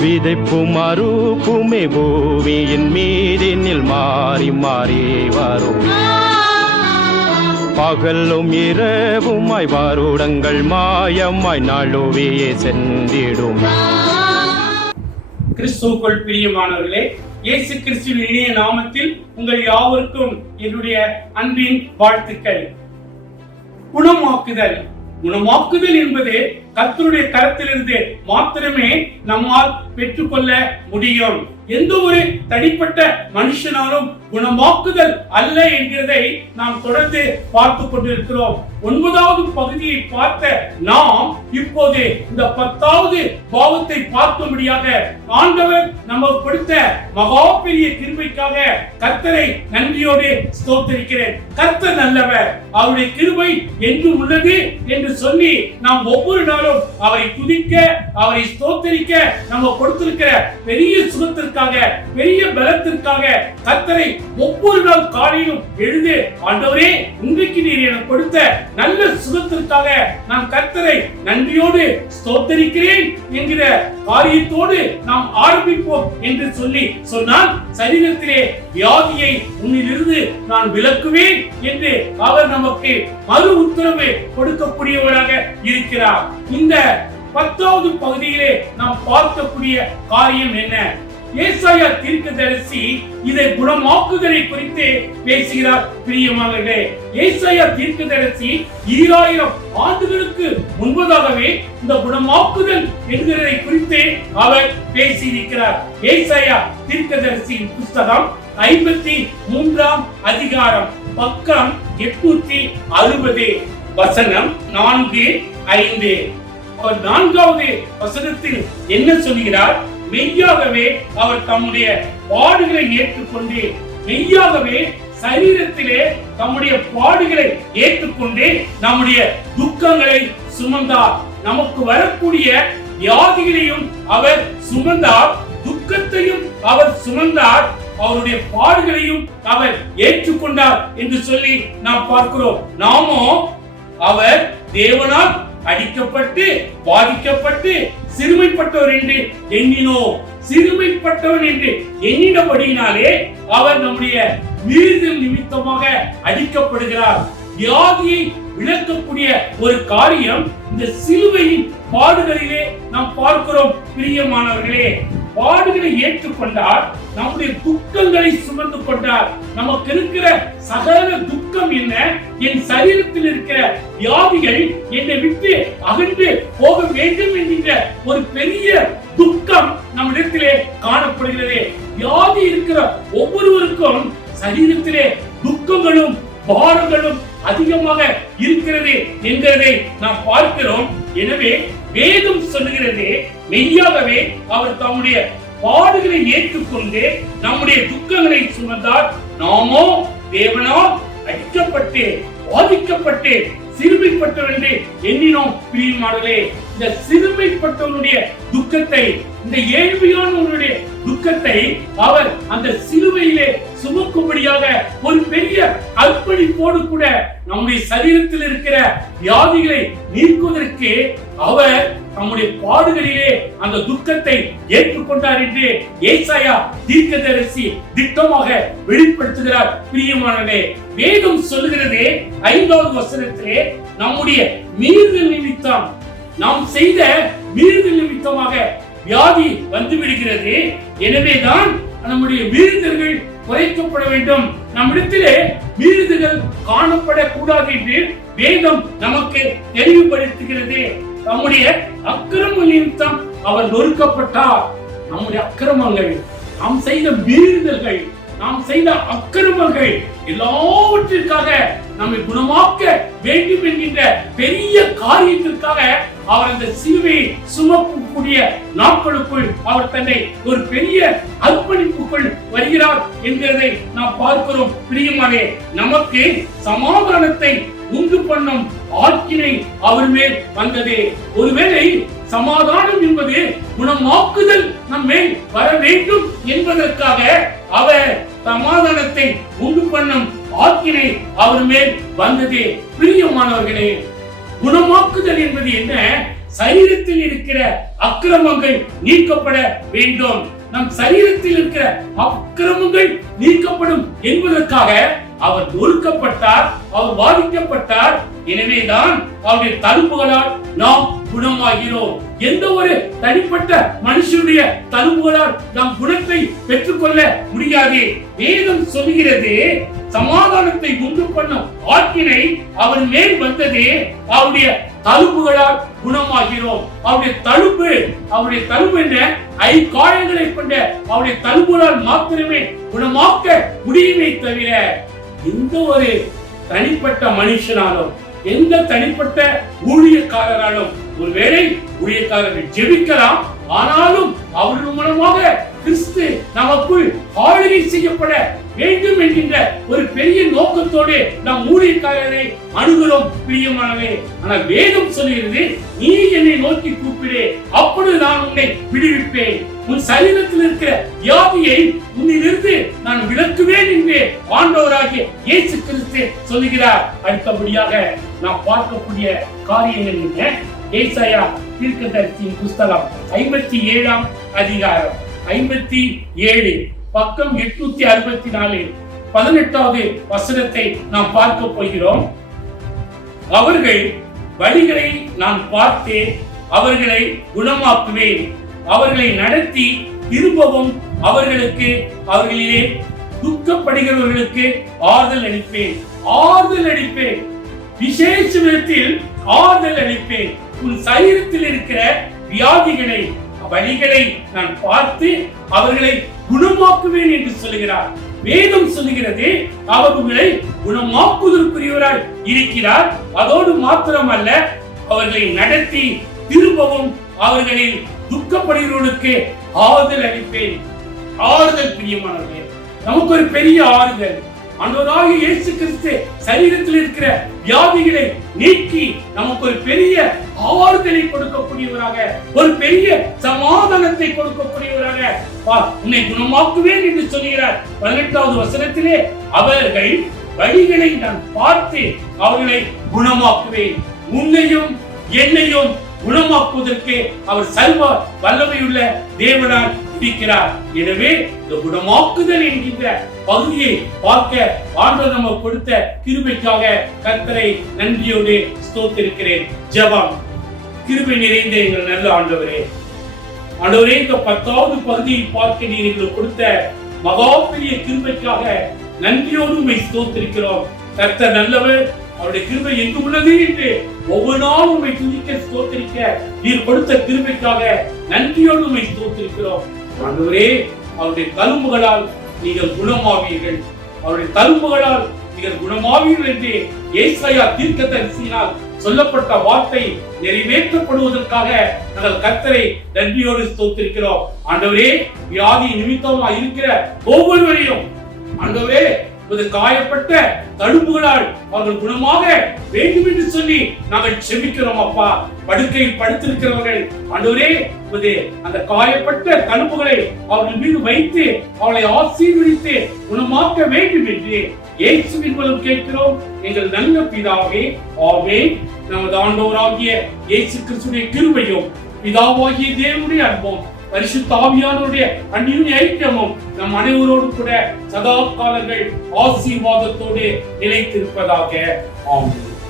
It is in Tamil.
விதைப்பும் அறுப்புமே பூமியின் மீதினில் மாறி மாறி வரும். பகலும் இரவுமாய் வருடங்கள் மாயமாய் நழுவியே சென்றிடும். கிறிஸ்துவுக்குள் பிரியமானவர்களே, இயேசு கிறிஸ்துவின் இனிய நாமத்தில் உங்கள் யாவருக்கும் என்னுடைய அன்பின் வாழ்த்துக்கள். குணமாக்குதல் என்பது கர்த்தருடைய கரத்திலிருந்து மாத்திரமே நம்மால் பெற்றுக்கொள்ள முடியும். எந்த ஒரு தனிப்பட்ட மனுஷனாலும் குணமாக்குதல் அல்ல என்கிறதை நாம் தொடர்ந்து பார்த்து கொண்டிருக்கிறோம். 9வது பகுதியை பார்த்த நாம் இப்போது இந்த 10வது பாவத்தை பார்க்கும்படியாக ஆண்டவர் நம்ம கொடுத்த மகா பெரிய கிருபைக்காக கர்த்தரை நன்றியோடு ஸ்தோத்திரிக்கிறேன். கர்த்தர் நல்லவர், அவருடைய கிருபை என்று உள்ளது என்று சொல்லி நாம் ஒவ்வொரு நாளும் அவரை துதிக்க, அவரை ஸ்தோத்திரிக்க நம்ம கொடுத்திருக்கிற பெரிய சுகத்திற்காக, பெரிய பலத்திற்காக கர்த்தரை ஒவ்வொரு நாள் காலையிலும் எழுந்து, ஆண்டவரே இன்றைக்கு நீர் எனக்கு கொடுத்த நல்ல சுகத்திற்காக நான் கர்த்தரை நன்றியோடு ஸ்தோத்திரிக்கிறேன் என்கிற காரியத்தோடு நாம் ஆரம்பிப்போம் என்று சொல்லி சொன்னால், சரீரத்திலே வியாதியை உன்னிலிருந்து நான் விலக்குவேன் என்று அவர் நமக்கு மறு உத்தரவு கொடுக்கக்கூடியவராக இருக்கிறார். இந்த 10வது பகுதியிலே நாம் பார்க்கக்கூடிய காரியம் என்ன? ஏசாயா தீர்க்கதரிசி இதை குணமாக்குதலை குறித்து பேசுகிறார். பிரியமானவர்களே, ஏசாயா தீர்க்கதரிசி 2000 ஆண்டுகளுக்கு முன்பதாகவே இந்த குணமாக்குதல் என்கிறதை குறித்து அவர் பேசியிருக்கிறார். ஏசாயா தீர்க்கதரிசியின் புஸ்தகம் 53ஆம் அதிகாரம், பக்கம் 860, வசனம் 4-5. 4வது வசனத்தில் என்ன சொல்கிறார்? மெய்யாகவே அவர் தம்முடைய பாடுகளை ஏற்றுக்கொண்டு, மெய்யாகவே சரீரத்திலே தம்முடைய பாடுகளை ஏற்றுக்கொண்டு நம்முடைய துக்கங்களை சுமந்தார். நமக்கு வரக்கூடிய வியாதிகளையும் அவர் சுமந்தார், துக்கத்தையும் அவர் சுமந்தார், அவருடைய பாடுகளையும் அவர் ஏற்றுக்கொண்டார் என்று சொல்லி நாம் பார்க்கிறோம். நாமோ அவர் தேவனால் அடிக்கப்பட்டு, பாதிக்கப்பட்டு, சிறுமைப்பட்டவர் என்று எண்ணினோம். சிறுமைப்பட்டவன் என்று எண்ணினபடியினாலே அவர் நம்முடைய மீறுதல் நிமித்தமாக அடிக்கப்படுகிறார். வியாதியை விளக்கக்கூடிய ஒரு காரியம் இந்த சிலுவையின் பாடுகளிலே நாம் பார்க்கிறோம். பிரியமானவர்களே, பாடுகளை ஏற்றுக்கொண்டார், நம்முடைய துக்கங்களை சுமந்து கொண்டார். நமக்கு இருக்கிற சகல துக்கம் என்ன? என் சரீரத்தில் இருக்கிற வியாதிகள் என்னை விட்டு அகன்று போக வேண்டும் என்கின்ற ஒரு பெரிய துக்கம் நம்மிடத்திலே காணப்படுகிறது. வியாதி இருக்கிற ஒவ்வொருவருக்கும் சரீரத்திலே துக்கங்களும் பாரங்களும் அதிகமாக இருக்கிறது என்கிறதை நாம் பார்க்கிறோம். எனவே வேதம் சொல்லுகிறது, மெய்யாகவே அவர் தம்முடைய பாடுகளை ஏற்றுக்கொண்டு நம்முடைய துக்கங்களை சுமந்தார். நாமோ தேவனால் அடிக்கப்பட்டு, பாதிக்கப்பட்டு, சிறுமைப்பட்டவர் என்று எண்ணினோம். பிரியமானவர்களே, இந்த சிறுமைப்பட்டவனுடைய துக்கத்தை, இந்த ஏழ்மையானவனுடைய துக்கத்தை அவர் அந்த சிலுவையிலே சுமக்கும்படியாக ஒரு பெரிய அர்ப்பணிப்போடு கூட நம்முடைய சரீரத்தில் இருக்கிற வியாதிகளை நீக்குவதற்கு அவர் நம்முடைய பாடுகளிலே அந்த துக்கத்தை ஏற்றுக்கொண்டார் என்று ஏசாயா தீர்க்கதரிசி திட்டமாக வெளிப்படுத்துகிறார். பிரியமானவர்களே, வேதம் சொல்லுகிறது 5வது வசனத்திலே, நம்முடைய மீறுதல் நிமித்தம், நாம் செய்த மீறுதல் நிமித்தமாக வியாதி வந்து விடுகிறது. எனவேதான் நம்முடைய மீறுதல்கள் குறைக்கப்பட வேண்டும், நம்மிடத்திலே மீறுதல்கள் காணப்படக்கூடாது என்று வேதம் நமக்கு தெளிவுபடுத்துகிறது. நம்முடைய அக்கிரம நிமித்தம் அவர் நொறுக்கப்பட்டார். நம்முடைய அக்கிரமங்கள், நாம் செய்த மீறுதல்கள், நாம் செய்த அக்கிரமங்கள் எல்லாவற்றிற்காக நம்மை குணமாக்க வேண்டும் என்கின்ற பெரிய காரியத்திற்காக அவர் அந்த சிலுவையை சுமக்கக்கூடிய நாட்களுக்குள் அவர் தன்னை ஒரு பெரிய அர்ப்பணிப்புக்குள் வருகிறார் என்கிறதை நாம் பார்க்கிறோம். பிரியமானே, நமக்கு சமாதானத்தை உண்டு பண்ணும் ஆக்கினை அவர் மேல் வந்தது. ஒருவேளை சமாதானம் என்பது குணமாக்குதல் நம் மேல் வர வேண்டும் என்பதற்காக அவர் சமாதானத்தை உண்டு பண்ணும் ஆக்கினை அவர் மேல் வந்தது. பிரியமானவர்களே, குணமாக்குதல் என்பது என்ன? சரீரத்தில் இருக்கிற அக்கிரமங்கள் நீக்கப்பட வேண்டும். நம் சரீரத்தில் இருக்கிற அக்கிரமங்கள் நீக்கப்படும் என்பதற்காக அவர் நொறுக்கப்பட்டார், அவர் பாதிக்கப்பட்டார். எனவேதான் அவருடைய தழும்புகளால் நாம் குணமாகிறோம். எந்த ஒரு தனிப்பட்ட மனுஷனுடைய தழும்புகளால் நாம் குணத்தை பெற்றுக்கொள்ள முடியாது. வேதம் சொல்கிறது, சமாதானத்தை உண்டு பண்ணும் ஆக்கினை அவர் மேல் வந்தது, அவருடைய தழும்புகளால் குணமாகிறோம். அவருடைய தழும்பு என்ன? காயங்களை கொண்ட அவருடைய தழும்புகளால் மாத்திரமே குணமாக்க முடியுமே தவிர எந்த ஒரு தனிப்பட்ட மனுஷனாலும் எந்த தனிப்பட்ட ஊழியக்காரராலும், ஒருவேளை ஊழியக்காரர்கள் ஜெபிக்கலாம், ஆனாலும் அவர்கள் மூலமாக கிறிஸ்து நமக்குள் ஆளுகை செய்யப்பட வேண்டும் என்கின்ற ஒரு பெரிய நோக்கத்தோடு நாம் ஊழியக்காரரை அணுகிறோம் பிரியமானவே. ஆனால் வேதம் சொல்கிறது, நீ என்னை நோக்கி கூப்பிடு, அப்பொழுது நான் உன்னை விடுவிப்பேன். உன் சரீரத்தில் இருக்கிற வியாதியை உன்னிலிருந்து நான் விலக்குவேன் என்று ஆண்டவராகிய இயேசு கிறிஸ்து சொல்லுகிறார். அடுத்தபடியாக நாம் பார்க்கக்கூடிய காரியங்கள் என்ன? ஏசாயா தீர்க்கதரிசியின் புஸ்தகம் 57ஆம் அதிகாரம் 57 பக்கம் 864 18வது வசனத்தை நாம் பார்க்க போகிறோம். அவர்கள் வழிகளை நான் பார்த்து அவர்களை குணமாக்குவேன், அவர்களை நடத்தி திரும்பவும் அவர்களிலே துக்கப்படுகிறவர்களுக்கு ஆறுதல் அளிப்பேன். விசேஷ விதத்தில் ஆறுதல் அளிப்பேன். உன் சரீரத்தில் இருக்கிற வியாதிகளை, வழிகளை நான் பார்த்து அவர்களை குணமாக்குவேன் என்று சொல்லுகிறார். வேதம் சொல்லுகிறது, அவர்களை குணமாக்குவதற்குரியவராய் இருக்கிறார். அதோடு மாத்திரமல்ல, அவர்களை நடத்தி திரும்பவும் அவர்களில் துக்கப்படுகிறவர்களுக்கு ஆறுதல் அளிப்பேன். ஆறுதல் பிரியமானவர்களே, நமக்கு ஒரு பெரிய ஆறுதல். ஆண்டவராகிய இயேசு கிறிஸ்து சரீரத்தில் இருக்கிற வியாதிகளை நீக்கி நமக்கு ஒரு பெரிய ஆறுதலை கொடுக்கக்கூடியவராக, ஒரு பெரிய சமாதானத்தை கொடுக்கக்கூடியவராக உன்னை குணமாக்குவேன் என்று சொல்கிறார். 18வது வசனத்திலே, அவர்கள் வழிகளை நான் பார்த்து அவர்களை குணமாக்குவேன். உன்னையும் என்னையும் குணமாக்குவதற்கு அவர் சர்வ வல்லமையுள்ள தேவனாய் இருக்கிறார். எனவே இந்த குணமாக்குதல் என்கின்ற பகுதியை பார்க்க ஆண்டவர் நமக்கு கொடுத்த கிருபைக்காக கர்த்தரை நன்றியோடு ஸ்தோத்திரிக்கிறேன். ஜெபம். கிருபை நிறைந்த எங்கள் நல்ல ஆண்டவரே, இந்த 10வது பகுதியை பார்க்க நீர் எங்களுக்கு கொடுத்த மகா பெரிய கிருபைக்காக நன்றியோடு உம்மை ஸ்தோத்திரிக்கிறோம். கர்த்தர் நல்லவர், அவருடைய கிருபை எங்கு உள்ளது என்று ஒவ்வொரு நாளும் உம்மை துதிக்க ஸ்தோத்திரிக்க நீர் கொடுத்த கிருபைக்காக நன்றியோடு உம்மை ஸ்தோத்திரிக்கிறோம். ஆண்டவரே, அவருடைய தழும்புகளால் நீங்கள் குணமாவீர்கள், அவருடைய தழும்புகளால் நீங்கள் குணமாவீர்கள் என்று ஏசாயா தீர்க்கதரிசியினால் சொல்லப்பட்ட வார்த்தை நிறைவேற்றப்படுவதற்காக நாங்கள் கர்த்தரை நன்றியோடு ஸ்தோத்திரிக்கிறோம். ஆண்டவரே, வியாதி நிமித்தமாக இருக்கிற ஒவ்வொருவரையும் ஆண்டவரே காயப்பட்ட தழும்புகளால் அவர்கள் குணமாக வேண்டும் என்று சொல்லி நாங்கள் செபிக்கிறோம். அப்பா, படுக்கையில் படுத்திருக்கிறவர்கள் ஆண்டவரே, அந்த காயப்பட்ட தழும்புகளை அவர்கள் மீது வைத்து அவளை ஆசீர்வதித்து குணமாக்க வேண்டும் என்று இயேசுவின் மூலம் கேட்கிறோம் எங்கள் நல்ல பிதாவே, ஆமென். நமது ஆண்டவராகிய இயேசு கிறிஸ்துவின் கிருபையும் பிதாவாகிய தேவனுடைய அன்பும் பரிசுத்த ஆவியானவருடைய அன்பின் ஐக்கியமும் நம் அனைவரோடு கூட சதா காலங்கள் ஆசீர்வாதத்தோடு நிலைத்திருப்பதாக. ஆமென்.